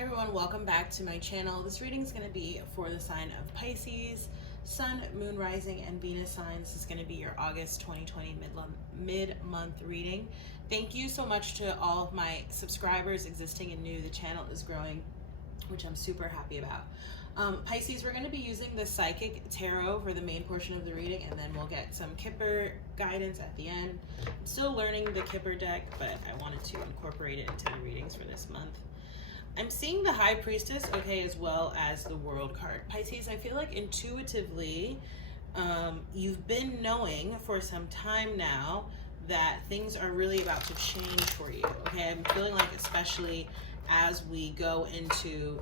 Hi everyone, welcome back to my channel. This reading is going to be for the sign of Pisces, Sun, Moon, Rising, and Venus signs. This is going to be your August 2020 mid-month reading. Thank you so much to all of my subscribers, existing and new. The channel is growing, which I'm super happy about. Pisces, we're going to be using the Psychic Tarot for the main portion of the reading, and then we'll get some Kipper guidance at the end. I'm still learning the Kipper deck, but I wanted to incorporate it into the readings for this month. I'm seeing the High Priestess, okay, as well as the World card. Pisces, I feel like intuitively, you've been knowing for some time now that things are really about to change for you, okay? I'm feeling like especially as we go into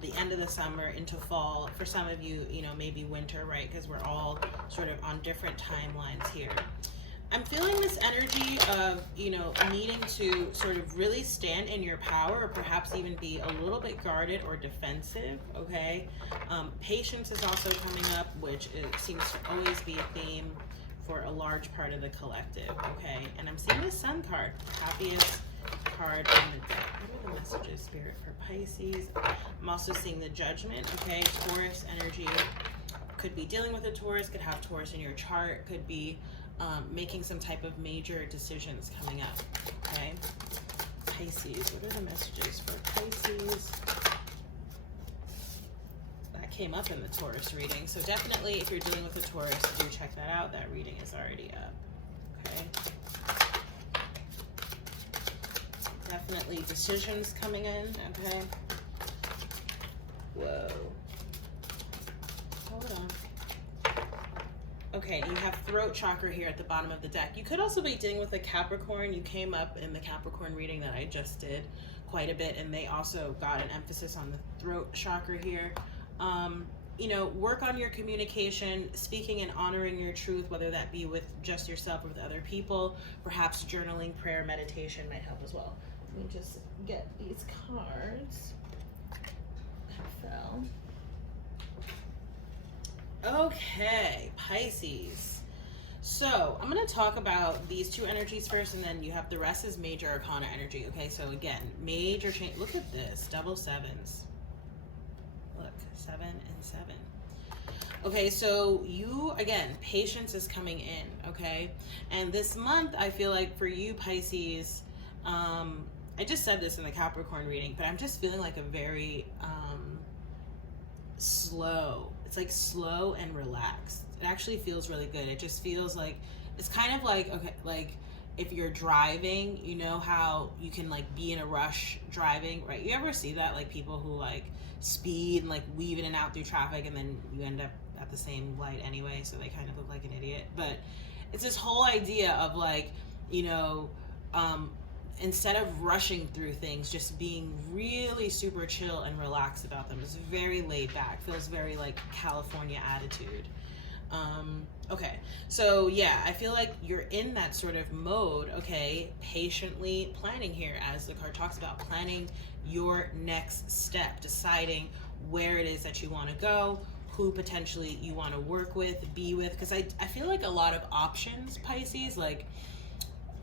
the end of the summer, into fall, for some of you, you know, maybe winter, right? Because we're all sort of on different timelines here. I'm feeling this energy of, you know, needing to sort of really stand in your power, or perhaps even be a little bit guarded or defensive, okay? Patience is also coming up, which seems to always be a theme for a large part of the collective, okay? And I'm seeing the Sun card, happiest card in the deck. What are the messages, Spirit, for Pisces? I'm also seeing the Judgment, okay? Taurus energy. Could be dealing with a Taurus, could have Taurus in your chart, could be making some type of major decisions coming up, okay? Pisces, what are the messages for Pisces? That came up in the Taurus reading, so definitely if you're dealing with a Taurus, do check that out. That reading is already up, okay? Definitely decisions coming in, okay? Whoa. Hold on. Okay, you have throat chakra here at the bottom of the deck. You could also be dealing with a Capricorn. You came up in the Capricorn reading that I just did quite a bit, and they also got an emphasis on the throat chakra here. You know, work on your communication, speaking and honoring your truth, whether that be with just yourself or with other people. Perhaps journaling, prayer, meditation might help as well. Let me just get these cards. That fell. Okay, Pisces. So I'm going to talk about these two energies first, and then you have the rest is major arcana energy. Okay, so again, major change. Look at this, double sevens. Look, 7 and 7. Okay, so you, again, patience is coming in, okay? And this month, I feel like for you, Pisces, I just said this in the Capricorn reading, but I'm just feeling like a very slow. It's like slow and relaxed. It actually feels really good. It just feels like, it's kind of like, okay, like if you're driving, you know how you can like be in a rush driving, right? You ever see that, like people who like speed and like weave in and out through traffic, and then you end up at the same light anyway, so they kind of look like an idiot. But it's this whole idea of like, you know, instead of rushing through things, just being really super chill and relaxed about them. It's very laid back, feels very like California attitude. Okay, so yeah, I feel like you're in that sort of mode, okay, patiently planning here, as the card talks about, planning your next step, deciding where it is that you want to go, who potentially you want to work with, be with, because I feel like a lot of options, Pisces, like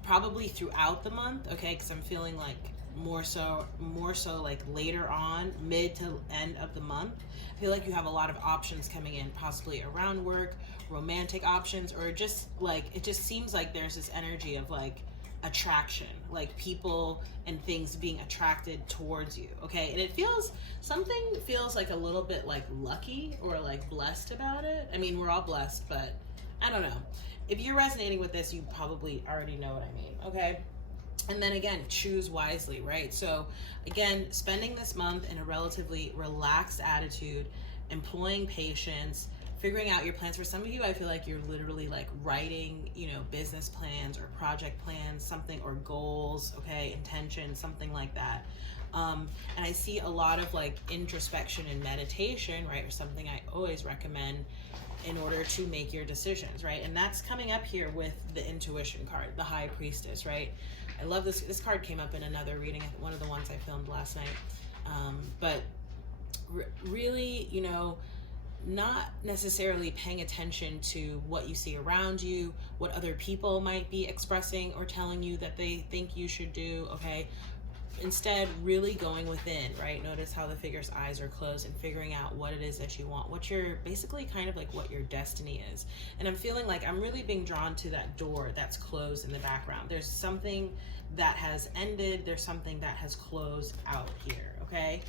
probably throughout the month, okay, because I'm feeling like more so like later on, mid to end of the month, I feel like you have a lot of options coming in, possibly around work, romantic options, or just like, it just seems like there's this energy of like attraction, like people and things being attracted towards you, okay? And it feels, something feels like a little bit like lucky or like blessed about it. I mean, we're all blessed, but I don't know. If you're resonating with this, you probably already know what I mean, okay? And then again, choose wisely, right? So again, spending this month in a relatively relaxed attitude, employing patience, figuring out your plans. For some of you, I feel like you're literally like writing, you know, business plans or project plans, something, or goals, okay, intention, something like that. And I see a lot of like introspection and meditation, right? Or something I always recommend in order to make your decisions, right? And that's coming up here with the intuition card, the High Priestess, right? I love this. This card came up in another reading, one of the ones I filmed last night. But really, you know, not necessarily paying attention to what you see around you, what other people might be expressing or telling you that they think you should do, okay? instead really going within, right? Notice how the figure's eyes are closed and figuring out what it is that you want, what your, basically kind of like what your destiny is. And I'm feeling like I'm really being drawn to that door that's closed in the background. There's something that has ended, there's something that has closed out here, okay?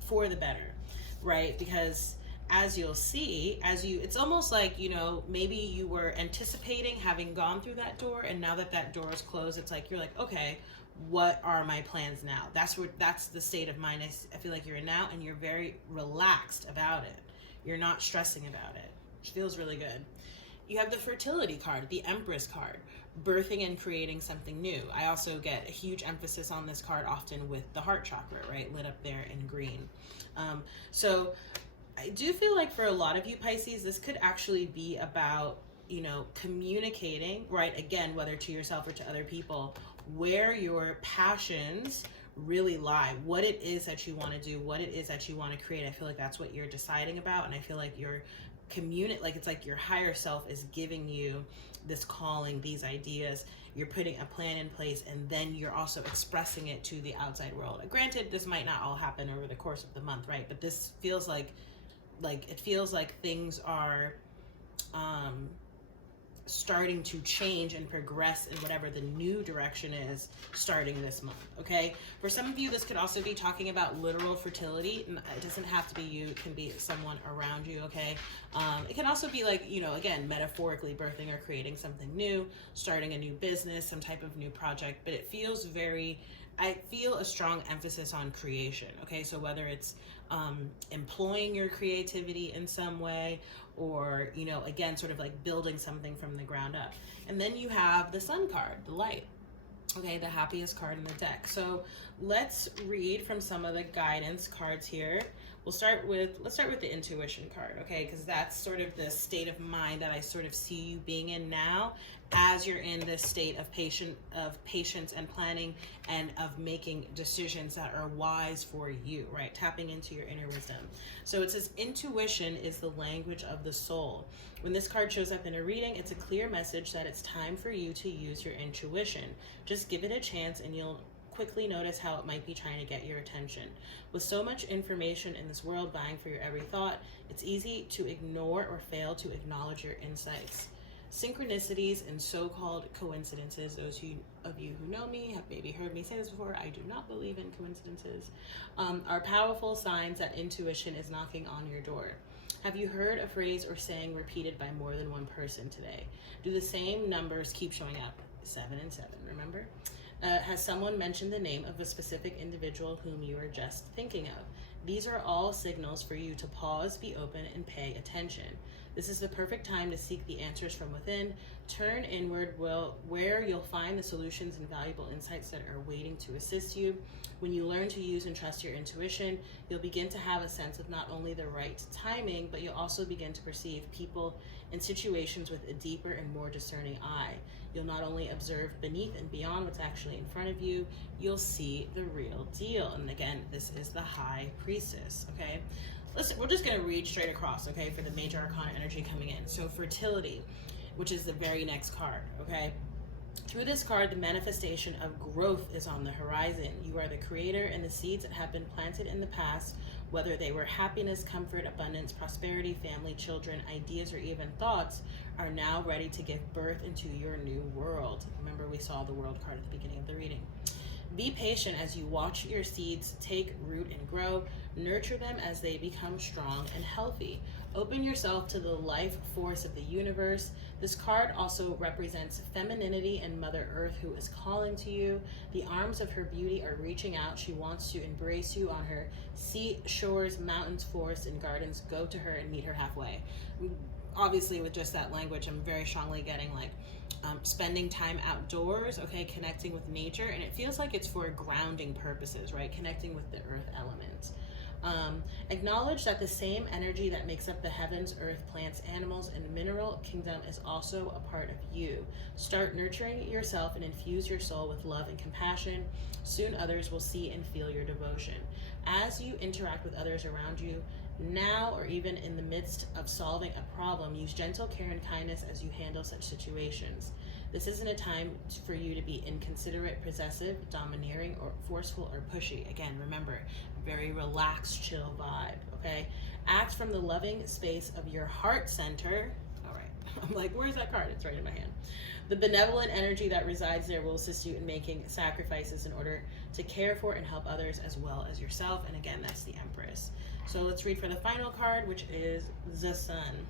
For the better, right? Because as you'll see, it's almost like, you know, maybe you were anticipating having gone through that door, and now that that door is closed, it's like, you're like, okay, what are my plans now? That's the state of mind I feel like you're in now, and you're very relaxed about it. You're not stressing about it, which feels really good. You have the fertility card, the Empress card, birthing and creating something new. I also get a huge emphasis on this card often with the heart chakra, right, lit up there in green. So I do feel like for a lot of you Pisces, this could actually be about, you know, communicating, right, again, whether to yourself or to other people, where your passions really lie, what it is that you want to do, what it is that you want to create. I feel like that's what you're deciding about, and I feel like you're like it's like your higher self is giving you this calling, these ideas. You're putting a plan in place, and then you're also expressing it to the outside world. Granted, this might not all happen over the course of the month, right? But this feels like it feels like things are starting to change and progress in whatever the new direction is starting this month, okay? For some of you, this could also be talking about literal fertility. It doesn't have to be you, it can be someone around you, okay? It can also be like, you know, again, metaphorically birthing or creating something new, starting a new business, some type of new project, but it feels very, I feel a strong emphasis on creation, okay? So whether it's employing your creativity in some way, or, you know, again, sort of like building something from the ground up. And then you have the Sun card, the light, okay, the happiest card in the deck. So let's read from some of the guidance cards here. Let's start with the intuition card, okay, because that's sort of the state of mind that I sort of see you being in now, as you're in this state of patience and planning, and of making decisions that are wise for you, right? Tapping into your inner wisdom. So it says intuition is the language of the soul. When this card shows up in a reading, it's a clear message that it's time for you to use your intuition. Just give it a chance, and you'll quickly notice how it might be trying to get your attention. With so much information in this world vying for your every thought, it's easy to ignore or fail to acknowledge your insights. Synchronicities and so-called coincidences, those of you who know me have maybe heard me say this before, I do not believe in coincidences, are powerful signs that intuition is knocking on your door. Have you heard a phrase or saying repeated by more than one person today? Do the same numbers keep showing up? 7 and 7, remember? Has someone mentioned the name of a specific individual whom you are just thinking of? These are all signals for you to pause, be open, and pay attention. This is the perfect time to seek the answers from within. Turn inward, where you'll find the solutions and valuable insights that are waiting to assist you. When you learn to use and trust your intuition, you'll begin to have a sense of not only the right timing, but you'll also begin to perceive people and situations with a deeper and more discerning eye. You'll not only observe beneath and beyond what's actually in front of you, you'll see the real deal. And again, this is the High Priestess, okay? Listen, we're just going to read straight across, okay, for the major arcana energy coming in. So fertility, which is the very next card, okay? Through this card, the manifestation of growth is on the horizon. You are the creator, and the seeds that have been planted in the past, whether they were happiness, comfort, abundance, prosperity, family, children, ideas, or even thoughts, are now ready to give birth into your new world. Remember, we saw the world card at the beginning of the reading. Be patient as you watch your seeds take root and grow. Nurture them as they become strong and healthy. Open yourself to the life force of the universe. This card also represents femininity and Mother Earth, who is calling to you. The arms of her beauty are reaching out. She wants to embrace you on her sea, shores, mountains, forests, and gardens. Go to her and meet her halfway. Obviously, with just that language, I'm very strongly getting like spending time outdoors, okay, connecting with nature, and it feels like it's for grounding purposes, right? Connecting with the earth element. Acknowledge that the same energy that makes up the heavens, earth, plants, animals, and mineral kingdom is also a part of you. Start nurturing yourself and infuse your soul with love and compassion. Soon others will see and feel your devotion. As you interact with others around you, now or even in the midst of solving a problem, use gentle care and kindness as you handle such situations. This isn't a time for you to be inconsiderate, possessive, domineering, or forceful or pushy. Again, remember, very relaxed, chill vibe, okay? Act from the loving space of your heart center. All right. I'm like, where's that card? It's right in my hand. The benevolent energy that resides there will assist you in making sacrifices in order to care for and help others as well as yourself. And again, that's the Empress. So let's read for the final card, which is the Sun.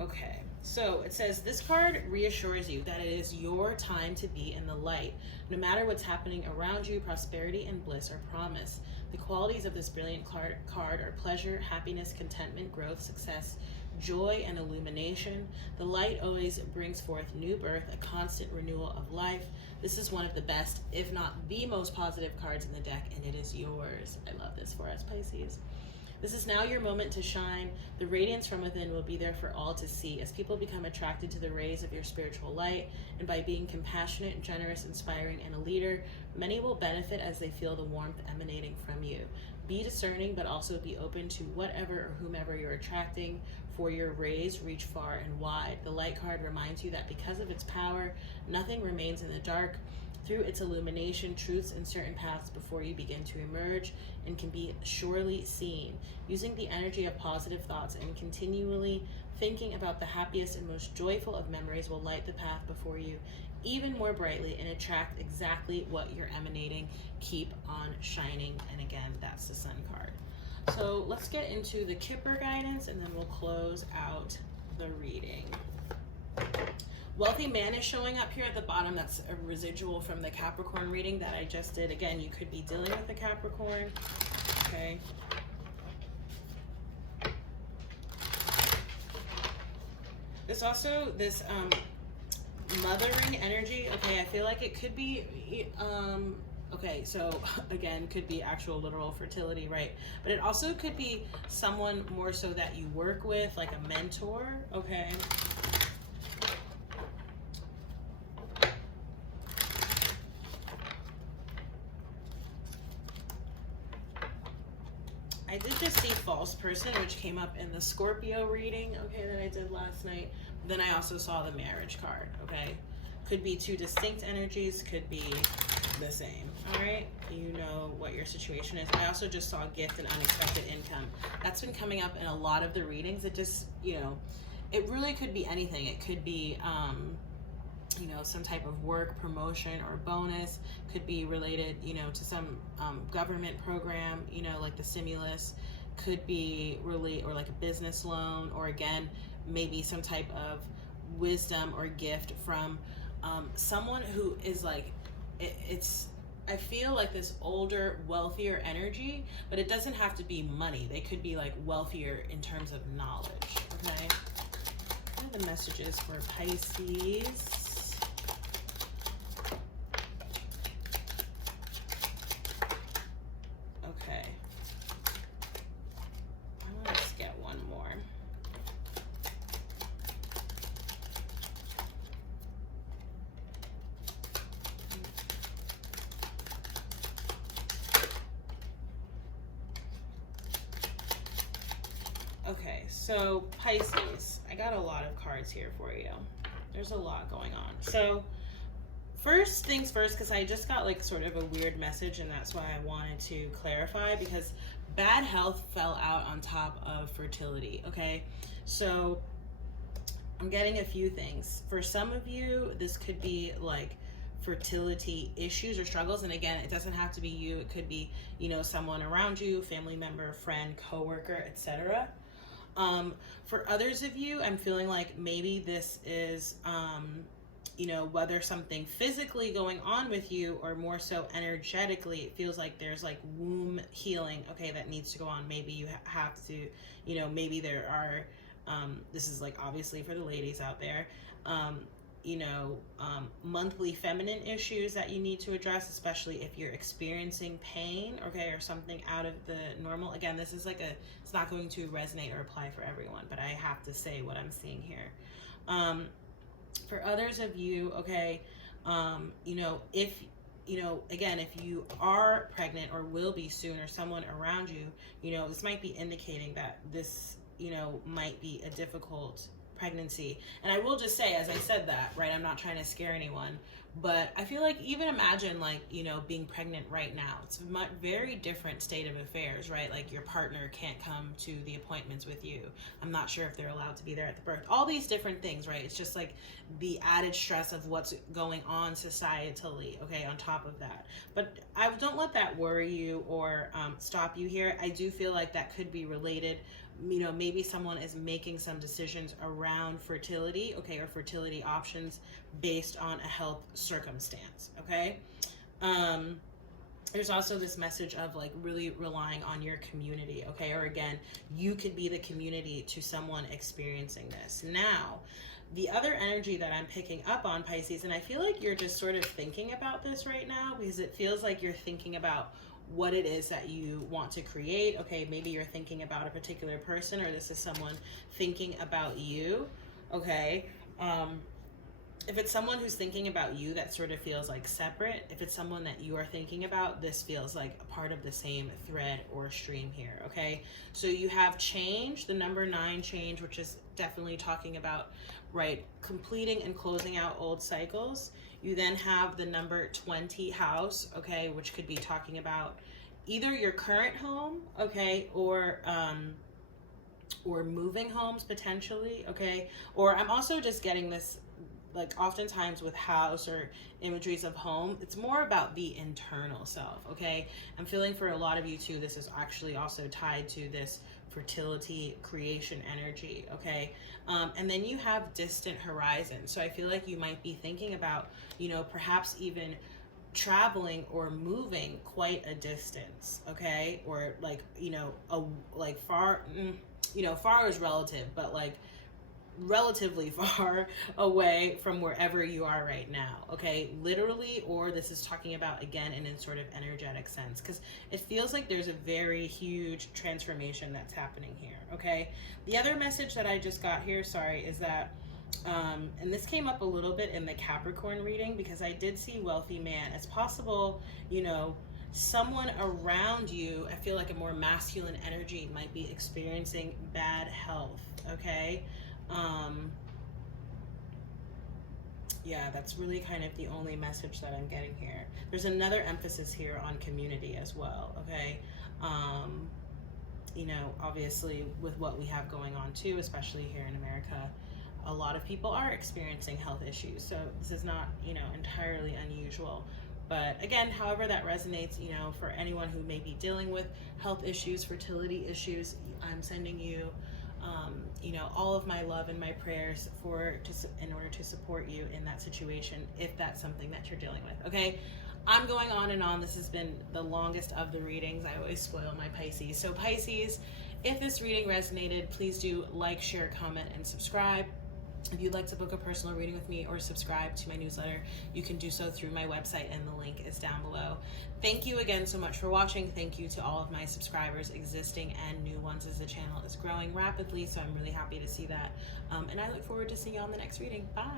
Okay, so it says, this card reassures you that it is your time to be in the light. No matter what's happening around you, prosperity and bliss are promised. The qualities of this brilliant card are pleasure, happiness, contentment, growth, success, joy, and illumination. The light always brings forth new birth, a constant renewal of life. This is one of the best, if not the most positive cards in the deck, and it is yours. I love this for us, Pisces. This is now your moment to shine. The radiance from within will be there for all to see as people become attracted to the rays of your spiritual light. And by being compassionate, generous, inspiring, and a leader, many will benefit as they feel the warmth emanating from you. Be discerning, but also be open to whatever or whomever you're attracting, for your rays reach far and wide. The light card reminds you that because of its power, nothing remains in the dark. Through its illumination, truths and certain paths before you begin to emerge and can be surely seen. Using the energy of positive thoughts and continually thinking about the happiest and most joyful of memories will light the path before you even more brightly and attract exactly what you're emanating. Keep on shining. And again, that's the Sun card. So let's get into the Kipper guidance and then we'll close out the reading. Wealthy man is showing up here at the bottom. That's a residual from the Capricorn reading that I just did. Again, you could be dealing with a Capricorn, okay? There's also this mothering energy. Okay, I feel like it could be, okay, so again, could be actual literal fertility, right? But it also could be someone more so that you work with, like a mentor, okay? I did just see false person, which came up in the Scorpio reading, okay, that I did last night. Then I also saw the marriage card, okay? Could be two distinct energies, could be the same, all right? You know what your situation is. I also just saw gift and unexpected income. That's been coming up in a lot of the readings. It just, you know, it really could be anything. It could be, you know, some type of work, promotion, or bonus. Could be related, you know, to some government program, you know, like the stimulus. Could be really, or like a business loan, or again, maybe some type of wisdom or gift from someone who is like, it's, I feel like this older, wealthier energy, but it doesn't have to be money. They could be like wealthier in terms of knowledge, okay? What are the messages for Pisces? Okay, so Pisces, I got a lot of cards here for you. There's a lot going on. So first things first, because I just got like sort of a weird message, and that's why I wanted to clarify, because bad health fell out on top of fertility, okay? So I'm getting a few things. For some of you, this could be like fertility issues or struggles, and again, it doesn't have to be you. It could be, you know, someone around you, family member, friend, coworker, etc. For others of you, I'm feeling like maybe this is, you know, whether something physically going on with you or more so energetically, it feels like there's like womb healing, okay, that needs to go on. Maybe you have to, you know, maybe there are, this is like obviously for the ladies out there, you know, monthly feminine issues that you need to address, especially if you're experiencing pain, okay, or something out of the normal. Again, this is like it's not going to resonate or apply for everyone, but I have to say what I'm seeing here. For others of you, okay, you know, if, you know, again, if you are pregnant or will be soon, or someone around you, you know, this might be indicating that this, you know, might be a difficult pregnancy. And I will just say, as I said that, right, I'm not trying to scare anyone, but I feel like even imagine, like, you know, being pregnant right now. It's a very different state of affairs, right? Like, your partner can't come to the appointments with you. I'm not sure if they're allowed to be there at the birth. All these different things, right? It's just like the added stress of what's going on societally, okay, on top of that. But I don't let that worry you or stop you here. I do feel like that could be related. You know, maybe someone is making some decisions around fertility, okay, or fertility options based on a health circumstance, okay? There's also this message of like really relying on your community, okay? Or again, you could be the community to someone experiencing this. Now, the other energy that I'm picking up on, Pisces, and I feel like you're just sort of thinking about this right now, because it feels like you're thinking about what it is that you want to create. Okay, maybe you're thinking about a particular person, or this is someone thinking about you, okay? If it's someone who's thinking about you, that sort of feels like separate. If it's someone that you are thinking about, this feels like a part of the same thread or stream here, okay? So you have change, the number 9 change, which is definitely talking about, right, completing and closing out old cycles. You then have the number 20 house, okay, which could be talking about either your current home, okay, or moving homes potentially, okay? Or I'm also just getting this, like, oftentimes with house or imageries of home, it's more about the internal self, okay? I'm feeling for a lot of you too, this is actually also tied to this fertility creation energy, okay? And then you have distant horizon. So I feel like you might be thinking about, you know, perhaps even traveling or moving quite a distance, okay? Or like, you know, far, you know, far is relative, but like relatively far away from wherever you are right now, okay? Literally, or this is talking about, again, in a sort of energetic sense, because it feels like there's a very huge transformation that's happening here, okay? The other message that I just got here, sorry, is that and this came up a little bit in the Capricorn reading, because I did see wealthy man. It's possible, you know, someone around you, I feel like a more masculine energy, might be experiencing bad health, okay? Yeah, that's really kind of the only message that I'm getting here. There's another emphasis here on community as well, okay? You know, obviously with what we have going on too, especially here in America, a lot of people are experiencing health issues. So this is not, you know, entirely unusual. But again, however that resonates, you know, for anyone who may be dealing with health issues, fertility issues, I'm sending you you know, all of my love and my prayers in order to support you in that situation, if that's something that you're dealing with, okay? I'm going on and on. This has been the longest of the readings. I always spoil my Pisces. So Pisces, if this reading resonated, please do like, share, comment, and subscribe. If you'd like to book a personal reading with me or subscribe to my newsletter, you can do so through my website, and the link is down below. Thank you again so much for watching. Thank you to all of my subscribers, existing and new ones, as the channel is growing rapidly, so I'm really happy to see that. And I look forward to seeing you on the next reading. Bye.